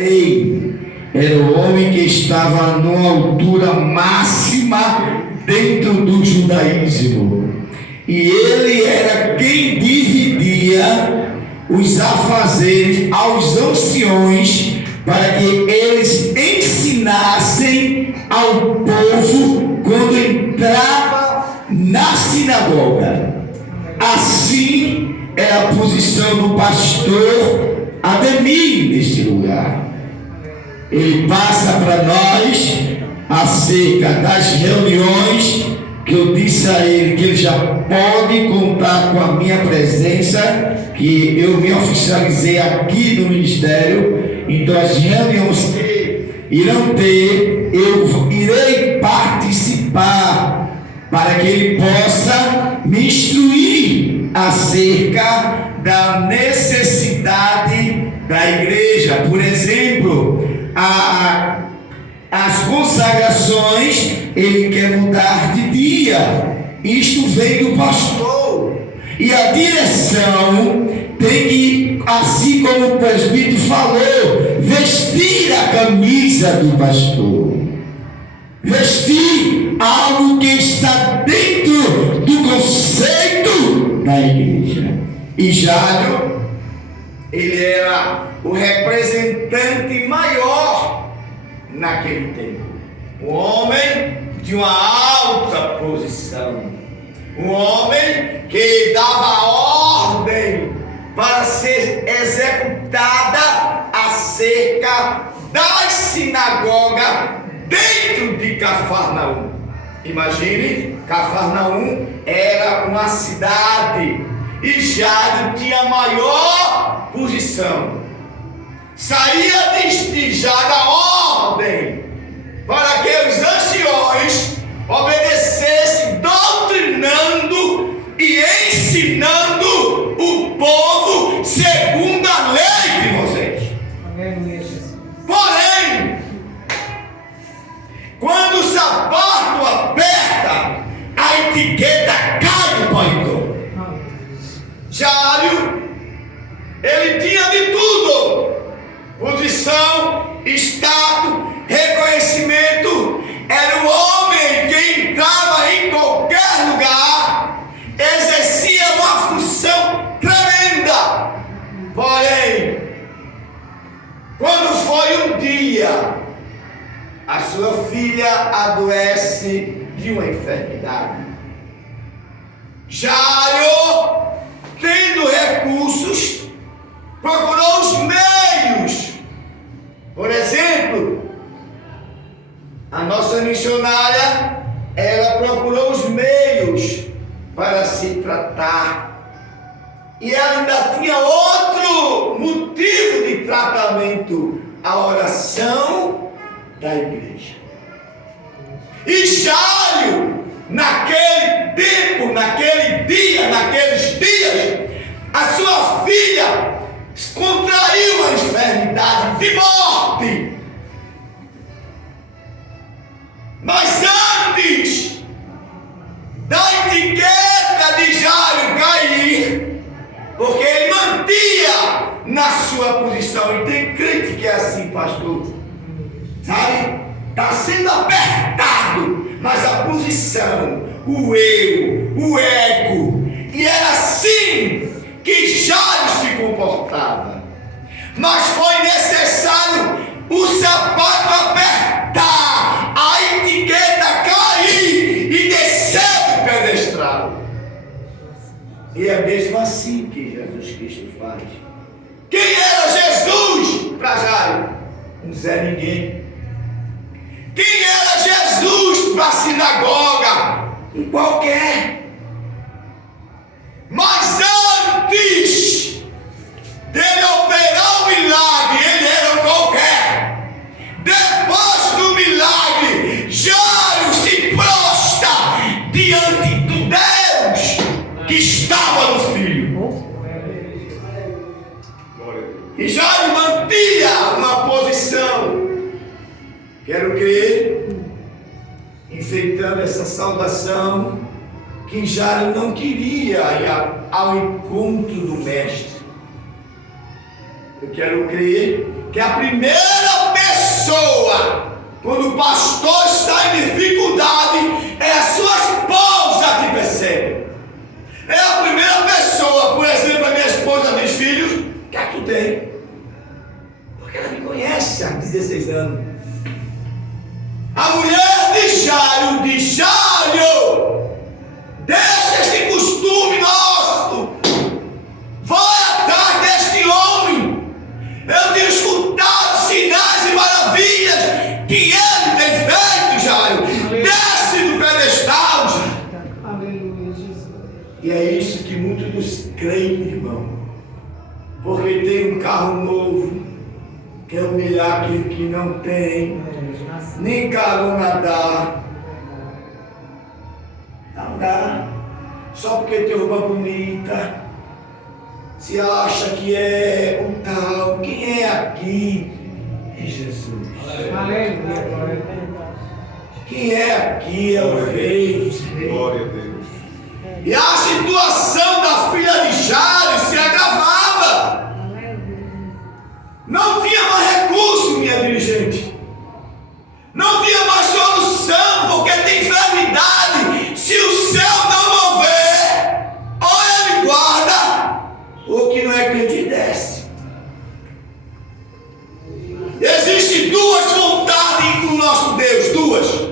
Ei, era o homem que estava numa altura máxima dentro do judaísmo. E ele era quem dividia os afazeres aos anciões para que eles ensinassem ao povo quando entrava na sinagoga. Assim é a posição do pastor Ademir neste lugar. Ele passa para nós acerca das reuniões que eu disse a ele que ele já pode contar com a minha presença, que eu me oficializei aqui no ministério. Então as reuniões que irão ter, eu irei participar para que ele possa me instruir acerca da necessidade da igreja. Por exemplo, as consagrações ele quer mudar de dia. Isto vem do pastor, e a direção tem que, assim como o presbítero falou, vestir a camisa do pastor, vestir algo que está dentro do conceito da igreja. E Jário, ele era o representante maior naquele tempo, um homem de uma alta posição, um homem que dava ordem para ser executada acerca das sinagogas dentro de Cafarnaum. Imagine, Cafarnaum era uma cidade e Jário tinha maior posição. Saía de Jário a ordem para que os anciões obedecessem, doutrinando e ensinando o povo segundo a lei de Moisés. Porém, quando o sapato aperta, a etiqueta cai do paletó. Jário, ele tinha de tudo: posição, status, reconhecimento. Era um homem que entrava em qualquer lugar, exercia uma função tremenda. Porém, quando foi um dia, a sua filha adoece de uma enfermidade. Jário, tendo recursos, procurou os meios. Por exemplo, a nossa missionária, ela procurou os meios para se tratar. E ela ainda tinha outro motivo de tratamento: a oração da igreja. E Jário, naquele tempo, naquele dia, naqueles dias, a sua filha contraiu uma enfermidade de morte. Mas antes da etiqueta de Jário cair, porque ele mantia na sua posição, e tem crente que é assim, pastor, sabe? Está sendo apertado, mas a posição, o eu, o ego, e era assim que Jário se comportava. Mas foi necessário o sapato apertar, a etiqueta cair e descer do pedestal. E é mesmo assim que Jesus Cristo faz. Quem era Jesus para Jário? Um Zé Ninguém. Quem era Jesus para a sinagoga? Um qualquer. Mas antes dele operar o milagre, ele era um qualquer. Depois do milagre, Jário se prostra diante do Deus que estava no Filho. E Jário mantinha uma posição. Quero crer, enfeitando essa saudação, que Jário não queria ir ao encontro do mestre. Eu quero crer que a primeira pessoa, quando o pastor está em dificuldade, é a sua esposa que percebe. É a primeira pessoa, por exemplo, a minha esposa diz: filhos, o que é que tu tem? Porque ela me conhece há 16 anos. A mulher de Jairo diz: Jairo, deixa esse costume nosso, vai atrás deste homem. Eu tenho escutado sinais e maravilhas que ele tem feito, Jairo. Desce do pedestal, Jairo. Aleluia, Jesus. E é isso que muitos dos crentes, irmão, porque tem um carro novo, quer humilhar aquele que não tem, nem carona dá. Não dá. Só porque tem roupa bonita, se acha que é um tal. Quem é aqui? É Jesus. Aleluia, glória a Deus. Quem é aqui é o Rei. Glória a Deus. E a situação da filha de Jairo se agravava. Não tinha mais recurso, minha dirigente. Não tinha mais solução, porque tem enfermidade. Se o céu não mover, ou ele guarda, ou que não é crente desce. Existem duas vontades no nosso Deus, duas.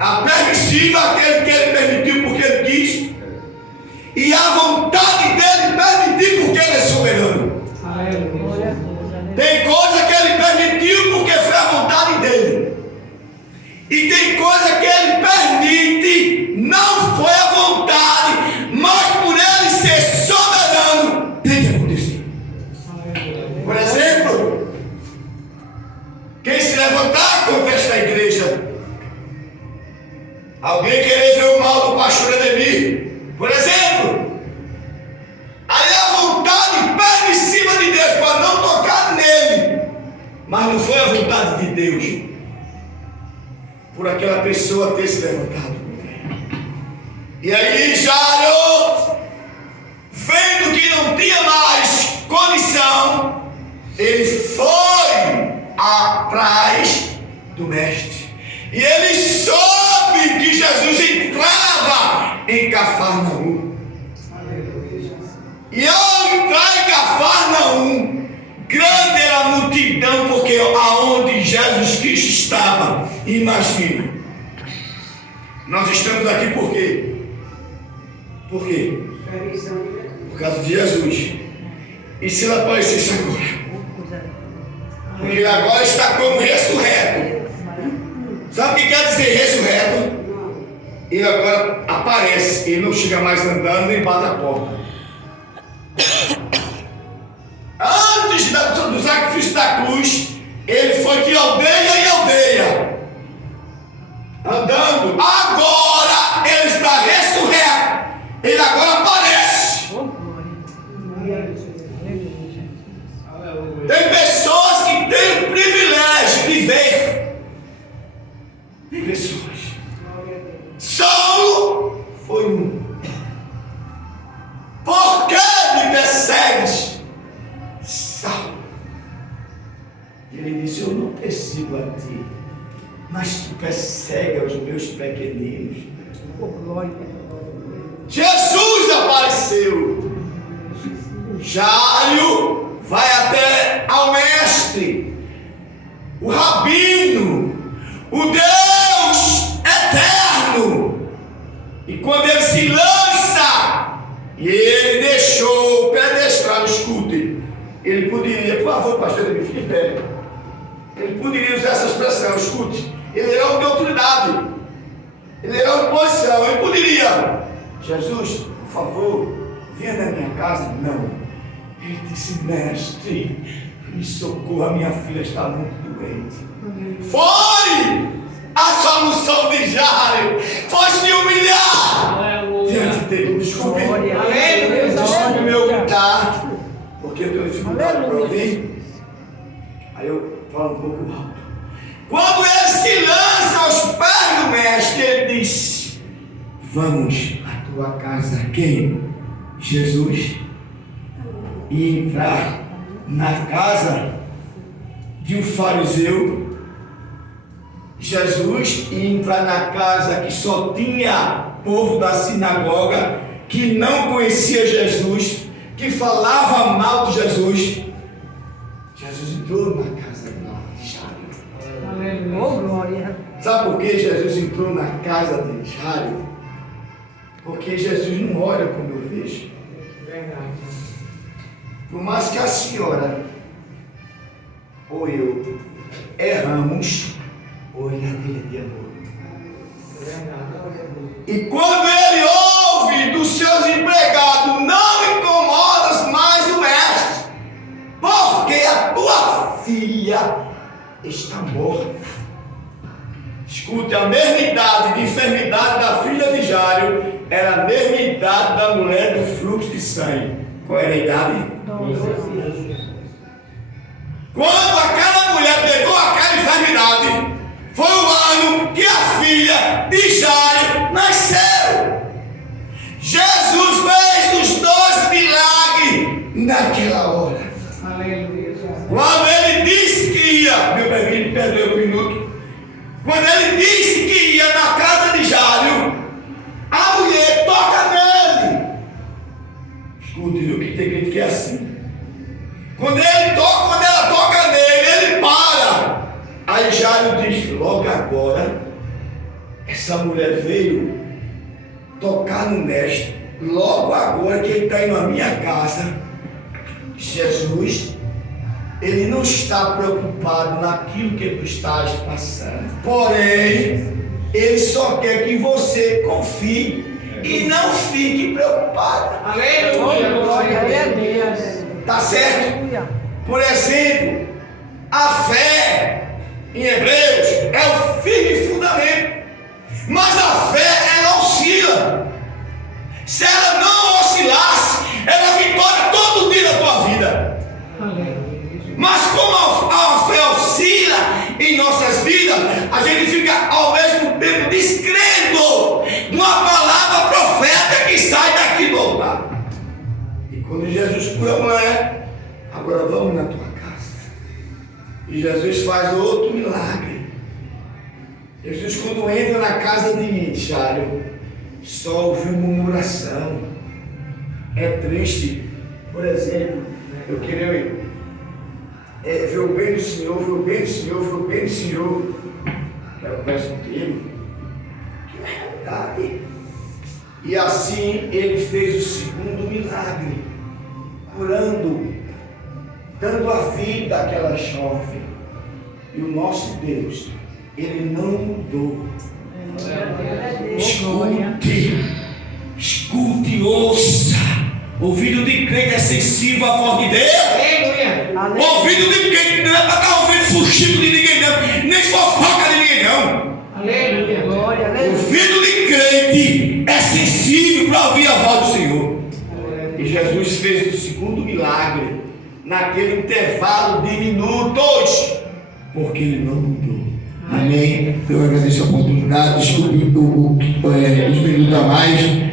A permissiva, aquele que ele permitiu porque ele quis, e a vontade dele permitir porque ele é soberano. Aleluia. Tem coisa que ele permitiu porque foi a vontade dele, e tem coisa que ele permite, não foi a vontade, mas por ele ser soberano, tem que acontecer. Por exemplo, quem se levantar contra esta igreja, alguém querer ver o mal do pastor Ademir, por exemplo, aí a vontade permissiva de Deus para não tocar nele, mas não foi a vontade de Deus por aquela pessoa ter se levantado. E aí Jairo, vendo que não tinha mais condição, ele foi atrás do mestre. E ele soube que Jesus entrava em Cafarnaum. E ao entrar em Cafarnaum, grande era a multidão, porque aonde Jesus Cristo estava, imagina. Nós estamos aqui por quê? Por quê? Por causa de Jesus. E se ele aparecesse agora? Porque ele agora está como ressurreto. Sabe o que quer dizer ressurreto? Ele agora aparece, ele não chega mais andando nem bate a porta. Antes do sacrifício da cruz, ele foi de aldeia em aldeia, andando. Agora ele está ressurreto, ele agora aparece. Tem pessoas que têm o privilégio de ver. Tem pessoas. Saulo foi um. Por que me persegues, Saulo? Ele disse: eu não persigo a ti, mas tu persegue aos meus pequeninos. Jesus apareceu. Jairo vai até ao mestre, o rabino, o Deus eterno. E quando ele se lança, e ele deixou o pedestral, escute, ele poderia, por favor, pastor, me fique pé. Ele poderia usar essa expressão, escute. Ele era um de autoridade, ele era uma posição, ele poderia: Jesus, por favor, venha na minha casa. Não. Ele disse: mestre, me socorra, minha filha está muito doente. Foi a solução de Jairo, foi se humilhar diante dele. Desculpe, desculpe meu gritar, porque eu tenho dificuldade para ouvir. Aí eu falo um pouco alto. Quando ele se lança aos pés do mestre, ele diz: vamos à tua casa. Quem? Jesus. E entrar na casa de um fariseu. Jesus ia entrar na casa que só tinha povo da sinagoga, que não conhecia Jesus, que falava mal de Jesus. Jesus entrou na casa de Jairo. Aleluia. Oh, glória. Sabe por que Jesus entrou na casa de Jairo? Porque Jesus não olha como eu vejo. Verdade. Por mais que a senhora ou eu erramos, o olhar dele é de amor. Verdade. E quando ele ouve dos seus empregados, não incomodas mais o mestre, porque a tua filha está morta. Escute, a mesma idade de enfermidade da filha de Jairo era a mesma idade da mulher do fluxo de sangue. Qual era a idade? Quando aquela mulher pegou aquela enfermidade, foi o ano que a filha de Jairo nasceu. Jesus fez os 2 milagres naquela hora. Aleluia. Quando ele disse que ia, meu bem, me perdoe um minuto. Quando ele disse que ia na casa de Jairo, a mulher toca nele. Escute, viu, que tem gente que é assim. Quando ela toca nele, ele para. Aí Jairo diz: logo agora, essa mulher veio tocar no mestre. Logo agora que ele está indo à minha casa. Jesus, ele não está preocupado naquilo que tu estás passando. Porém, ele só quer que você confie e não fique preocupado. Aleluia. Glória a Deus. Tá certo? Aleluia. Por exemplo, a fé em Hebreus é o firme fundamento. Mas a fé, ela oscila. Se ela não oscilasse, era vitória todo dia da tua vida. Aleluia. Mas como a fé oscila em nossas vidas, a gente fica ao mesmo tempo descrendo de uma palavra profética que sai daqui do altar. E quando Jesus cura a mulher, agora vamos na tua casa. E Jesus faz outro milagre. Jesus, quando entra na casa de Jairo, só ouve murmuração. É triste. Por exemplo, eu queria ver o bem do Senhor, ver o bem do Senhor, ver o bem do Senhor. Quero conversar contigo. Que realidade. E assim ele fez o segundo milagre, curando, dando a vida àquela jovem. E o nosso Deus, ele não mudou. Escute, ouça. Ouvido de crente é sensível à voz de Deus. Aleluia. Ouvido de crente não é para estar ouvindo fuxico de ninguém não, nem fofoca de ninguém não. Aleluia. Glória, aleluia. Ouvido de crente é sensível para ouvir a voz do Senhor. E Jesus fez o segundo milagre naquele intervalo de minutos, porque ele não mudou. Amém. Eu agradeço a oportunidade, desculpe os minutos a mais.